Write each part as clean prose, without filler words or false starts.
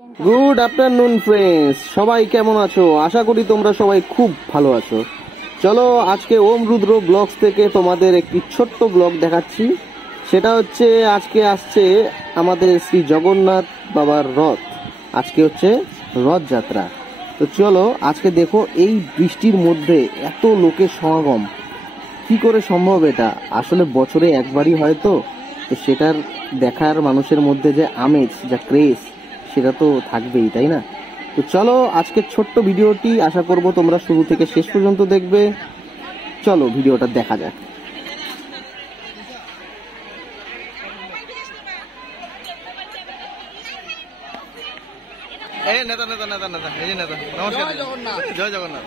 Good afternoon friends, সবাই কেমন আছো? আশা করি তোমরা সবাই খুব ভালো আছো। চলো আজকে ওম রুদ্র ব্লগস থেকে তোমাদের একটি ছোট্ট ব্লগ দেখাচ্ছি। সেটা হচ্ছে আজকে আসছে আমাদের শ্রী জগন্নাথ বাবার রথ। আজকে হচ্ছে রথযাত্রা। তো চলো আজকে দেখো এই বৃষ্টির মধ্যে এত লোকের সমাগম কি করে সম্ভব? এটা আসলে বছরে একবারই হয়, তো সেটার দেখার মানুষের মধ্যে যে আমেজ, যা ক্রেজ, সেটা তো থাকবেই, তাই না? তো চলো আজকের ছোট্ট ভিডিওটি আশা করব তোমরা শুরু থেকে শেষ পর্যন্ত দেখবে। চলো ভিডিওটা দেখা যাক। নেতা নেতা নেতা নেতা এই যে নেতা, নমস্কার। জয় জগন্নাথ, জয় জগন্নাথ।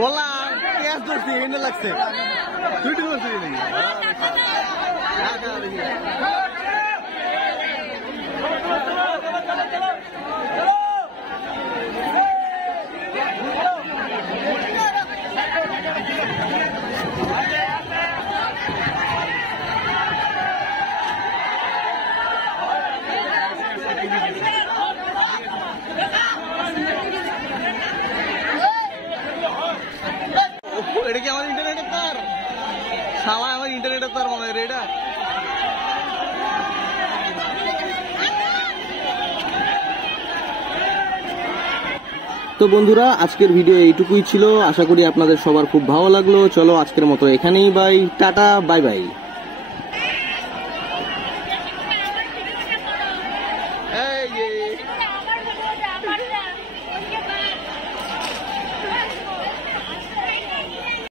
বললাম গ্যাস ধরছি, এখানে লাগছে দুইটি ধরছি নাকি? এটা কি আমার ইন্টারনেটের তার? শালা আমার ইন্টারনেটের তার মনে হয় এটা। তো বন্ধুরা, আজকের ভিডিও এইটুকুই ছিল। আশা করি আপনাদের সবার খুব ভালো লাগলো। চলো আজকের মতো এখানেই বাই, টাটা, বাই বাই। এই